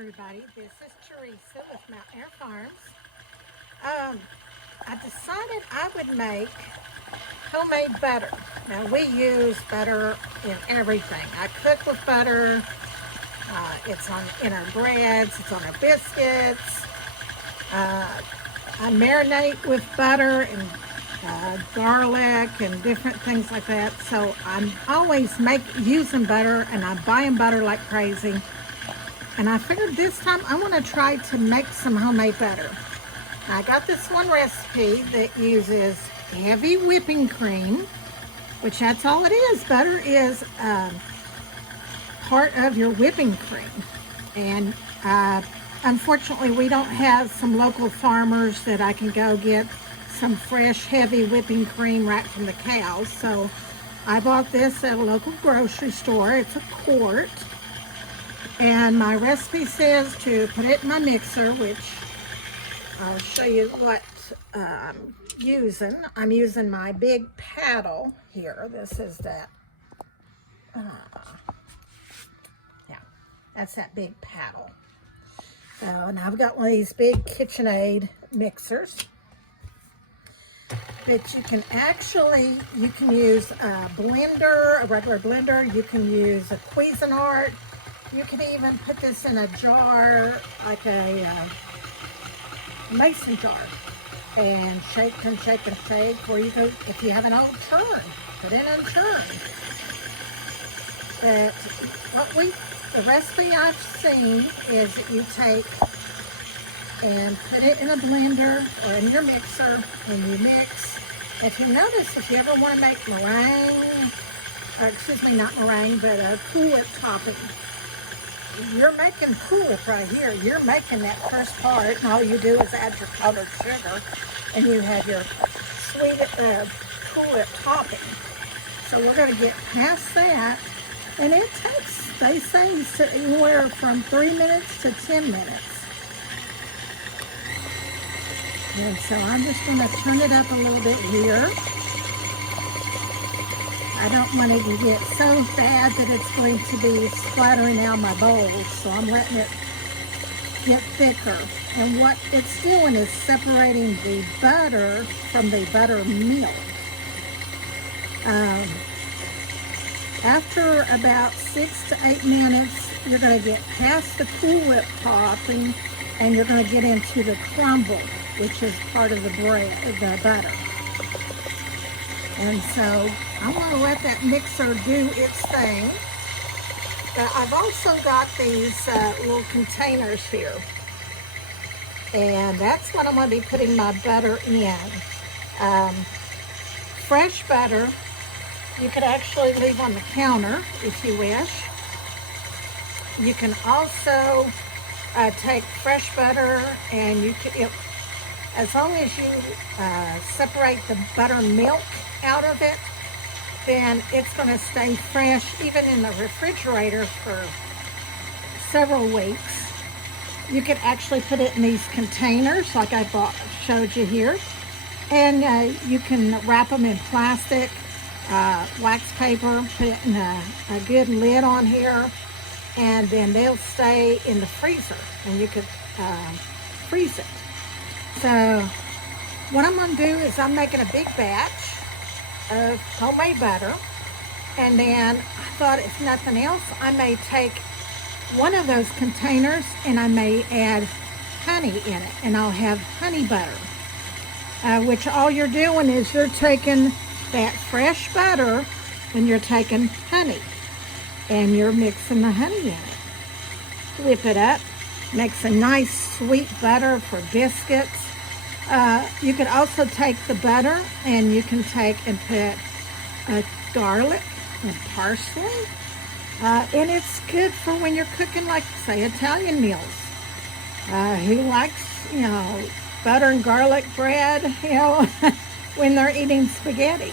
everybody. This is Teresa with Mountain Air Farms. I decided I would make homemade butter. Now we use butter in everything. I cook with butter. It's in our breads. It's on our biscuits. I marinate with butter and garlic and different things like that. So I'm always using butter, and I'm buying butter like crazy. And I figured this time I want to try to make some homemade butter. I got this one recipe that uses heavy whipping cream, which that's all it is. Butter is part of your whipping cream. And unfortunately, we don't have some local farmers that I can go get some fresh, heavy whipping cream right from the cows. So I bought this at a local grocery store. It's a quart. And my recipe says to put it in my mixer, which I'll show you what I'm using. I'm using my big paddle here. This is that. Yeah, that's that big paddle. And I've got one of these big KitchenAid mixers. But you can use a blender, a regular blender. You can use a Cuisinart. You can even put this in a jar, like a mason jar, and shake and shake and shake. Or you go, if you have an old churn, put it in a churn. But the recipe I've seen is that you take and put it in a blender or in your mixer, and you mix. If you notice, if you ever want to make meringue, or excuse me, not meringue, but a Cool Whip topping, you're making Cool Whip right here. You're making that first part, and all you do is add your powdered sugar, and you have your sweet Cool Whip topping. So we're going to get past that, and it takes, they say, anywhere from 3 minutes to 10 minutes. And so I'm just going to turn it up a little bit here. I don't want it to get so bad that it's going to be splattering out my bowls, so I'm letting it get thicker. And what it's doing is separating the butter from the buttermilk. After about 6 to 8 minutes, you're going to get past the Cool Whip topping, and you're going to get into the crumble, which is part of the butter. And so I'm going to let that mixer do its thing. I've also got these little containers here. And that's what I'm going to be putting my butter in. Fresh butter, you could actually leave on the counter if you wish. You can also take fresh butter, and you can, as long as you separate the buttermilk out of it, then it's going to stay fresh even in the refrigerator for several weeks. You can actually put it in these containers like I showed you here, and you can wrap them in plastic, wax paper, put it in a good lid on here, and then they'll stay in the freezer, and you could freeze it. So what I'm going to do is I'm making a big batch of homemade butter, and then I thought, if nothing else, I may take one of those containers and I may add honey in it, and I'll have honey butter, which all you're doing is you're taking that fresh butter and you're taking honey, and you're mixing the honey in it. Whip it up, makes a nice sweet butter for biscuits. You could also take the butter, and you can take and put garlic and parsley. And it's good for when you're cooking, like, say, Italian meals. Who likes, butter and garlic bread, when they're eating spaghetti?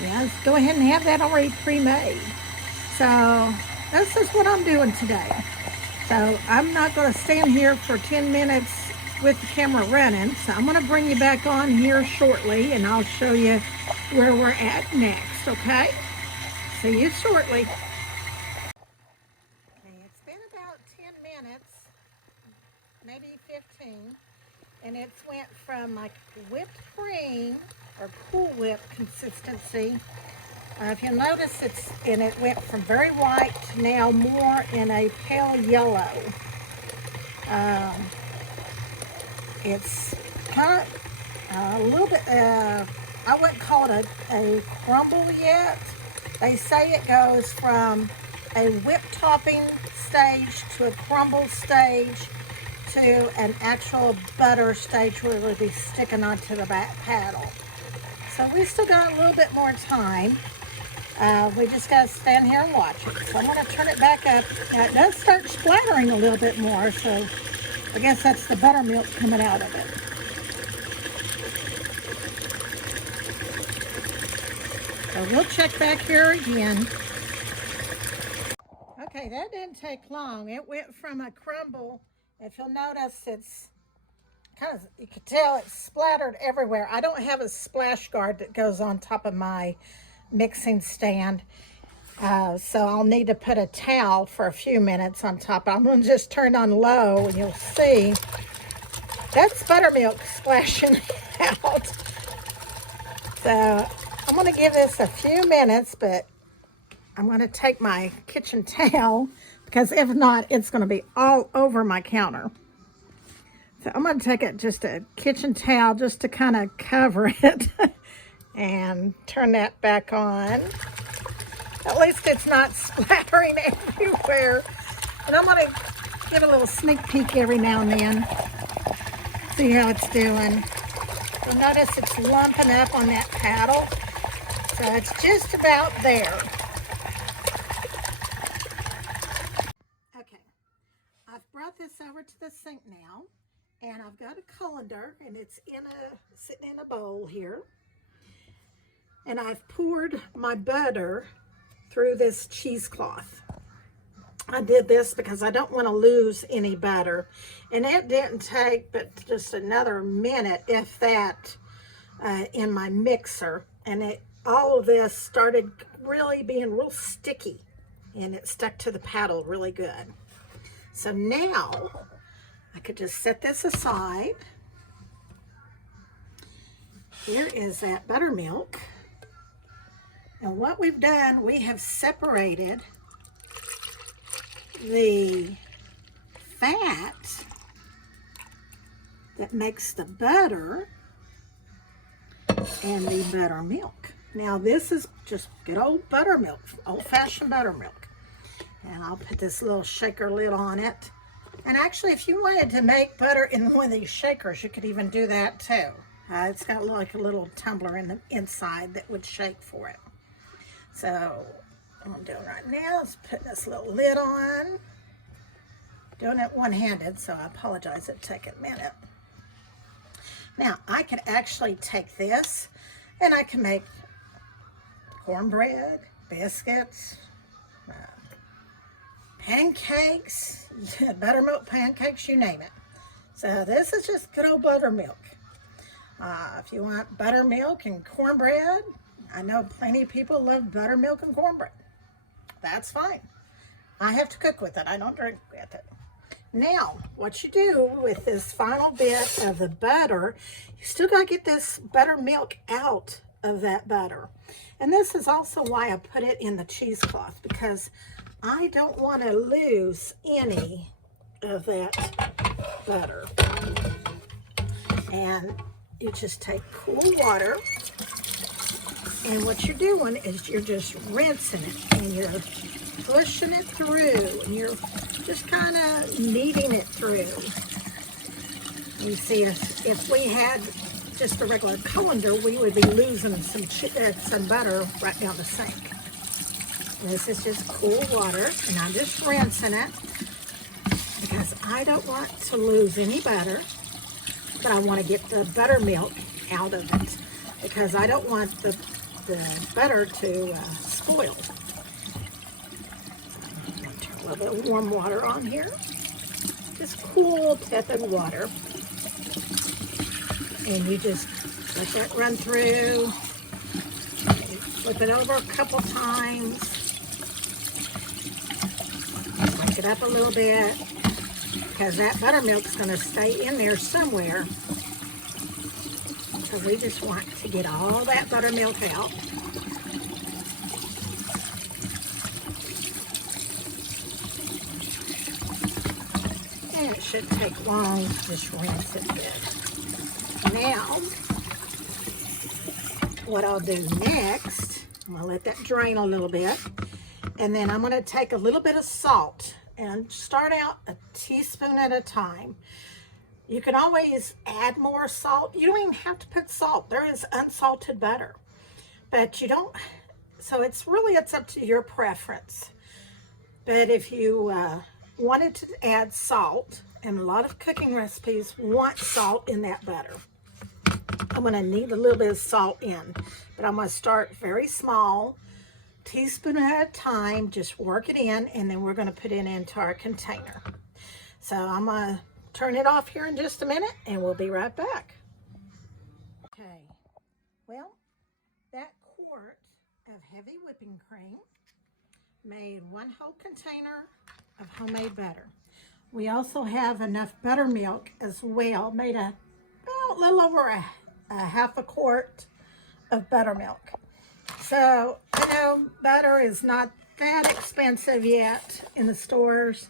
Yes, go ahead and have that already pre-made. So this is what I'm doing today. So I'm not going to stand here for 10 minutes with the camera running, so I'm going to bring you back on here shortly, and I'll show you where we're at next, okay? See you shortly. Okay, it's been about 10 minutes, and it's went from like whipped cream or Cool Whip consistency. If you'll notice, it went from very white to now more in a pale yellow. It's kind of a little bit, I wouldn't call it a crumble yet. They say it goes from a whip topping stage to a crumble stage to an actual butter stage where it'll be sticking onto the back paddle. So we still got a little bit more time. We just got to stand here and watch it. So I'm going to turn it back up. Now it does start splattering a little bit more, so I guess that's the buttermilk coming out of it. So we'll check back here again. Okay, that didn't take long. It went from a crumble. If you'll notice, it's kind of, you can tell it's splattered everywhere. I don't have a splash guard that goes on top of my mixing stand. So I'll need to put a towel for a few minutes on top. I'm going to just turn on low and you'll see that's buttermilk splashing out. So I'm going to give this a few minutes, but I'm going to take my kitchen towel because if not, it's going to be all over my counter. So I'm going to take just a kitchen towel just to kind of cover it and turn that back on. At least it's not splattering everywhere. And I'm going to give a little sneak peek every now and then. See how it's doing. You'll notice it's lumping up on that paddle. So it's just about there. Okay, I've brought this over to the sink now, and I've got a colander, and it's sitting in a bowl here. And I've poured my butter through this cheesecloth. I did this because I don't want to lose any butter. And it didn't take but just another minute, if that, in my mixer. And all of this started really being real sticky. And it stuck to the paddle really good. So now, I could just set this aside. Here is that buttermilk. And what we've done, we have separated the fat that makes the butter and the buttermilk. Now this is just good old buttermilk, old-fashioned buttermilk. And I'll put this little shaker lid on it. And actually, if you wanted to make butter in one of these shakers, you could even do that too. It's got like a little tumbler in the inside that would shake for it. So what I'm doing right now is putting this little lid on. Doing it one-handed, so I apologize, it'll take a minute. Now, I could actually take this and I can make cornbread, biscuits, pancakes, buttermilk pancakes, you name it. So this is just good old buttermilk. If you want buttermilk and cornbread, I know plenty of people love buttermilk and cornbread. That's fine. I have to cook with it. I don't drink with it. Now, what you do with this final bit of the butter, you still got to get this buttermilk out of that butter. And this is also why I put it in the cheesecloth, because I don't want to lose any of that butter. And you just take cool water, and what you're doing is you're just rinsing it, and you're pushing it through, and you're just kind of kneading it through. You see, if we had just a regular colander, we would be losing some butter right down the sink. This is just cool water, and I'm just rinsing it because I don't want to lose any butter, but I want to get the buttermilk out of it because I don't want the butter to spoil. I'm going to turn a little bit of warm water on here. Just cool, tepid water. And you just let that run through. Flip it over a couple times. Break it up a little bit. because that buttermilk's going to stay in there somewhere. So we just want to get all that buttermilk out. And it shouldn't take long to just rinse it good. Now, what I'll do next, I'm going to let that drain a little bit. And then I'm going to take a little bit of salt and start out a teaspoon at a time. You can always add more salt. You don't even have to put salt. There is unsalted butter. But you don't, so it's up to your preference. But if you wanted to add salt, and a lot of cooking recipes want salt in that butter, I'm going to need a little bit of salt in. But I'm going to start very small, teaspoon at a time, just work it in, and then we're going to put it into our container. So I'm going to turn it off here in just a minute, and we'll be right back. Okay, well, that quart of heavy whipping cream made 1 whole container of homemade butter. We also have enough buttermilk as well, made about a little over a half a quart of buttermilk. So I know butter is not that expensive yet in the stores,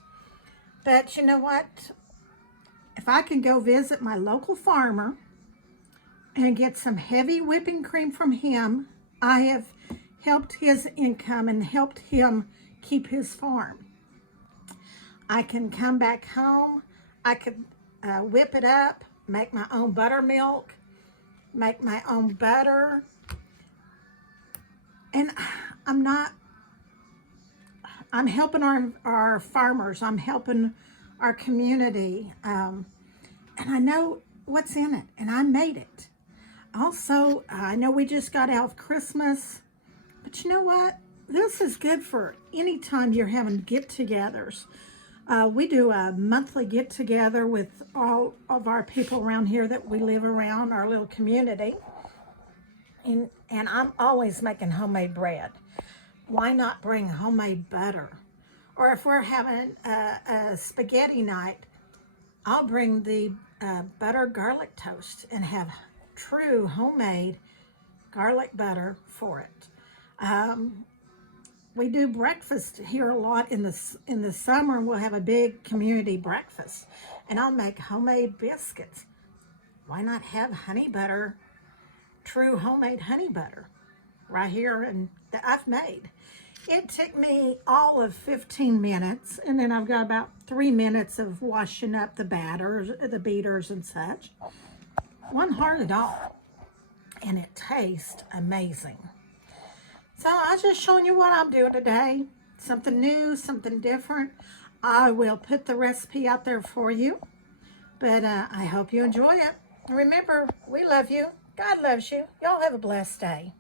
but you know what? If I can go visit my local farmer and get some heavy whipping cream from him, I have helped his income and helped him keep his farm. I can come back home, I could whip it up, make my own buttermilk, make my own butter, and I'm helping our farmers, I'm helping our community, and I know what's in it, and I made it. Also, I know we just got out of Christmas, but you know what? This is good for any time you're having get-togethers. We do a monthly get-together with all of our people around here that we live around, our little community. And I'm always making homemade bread. Why not bring homemade butter? Or if we're having a spaghetti night, I'll bring the butter garlic toast and have true homemade garlic butter for it. We do breakfast here a lot in the summer. We'll have a big community breakfast, and I'll make homemade biscuits. Why not have honey butter, true homemade honey butter, right here and that I've made? It took me all of 15 minutes, and then I've got about 3 minutes of washing up the batters, the beaters and such. Wasn't hard at all, and it tastes amazing. So I was just showing you what I'm doing today. Something new, something different. I will put the recipe out there for you, but I hope you enjoy it. Remember, we love you. God loves you. Y'all have a blessed day.